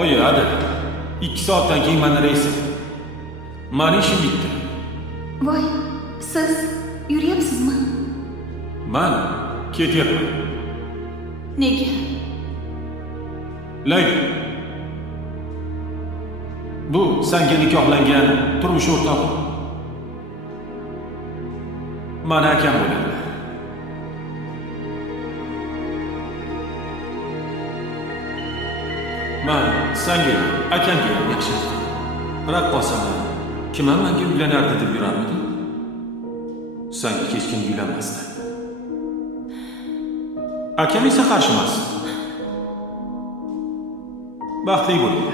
Oyi, hadi. 2 soatdan keyin meni reysim. Mani ishim bitdi. Voy, siz yuryapsizmi? Men ketyapman. Nega? Layli. Bu senga nikohlangan turmush o'rtog'im. Mani akam bo'ladi. Men senga akamga ham yaxshi. Raqqosaman. Kim ham menga uylanardi deb yurarmidi? Senga hech kim uylanmasdi. Akam esa qarshi emas. Baxtli bo'ling.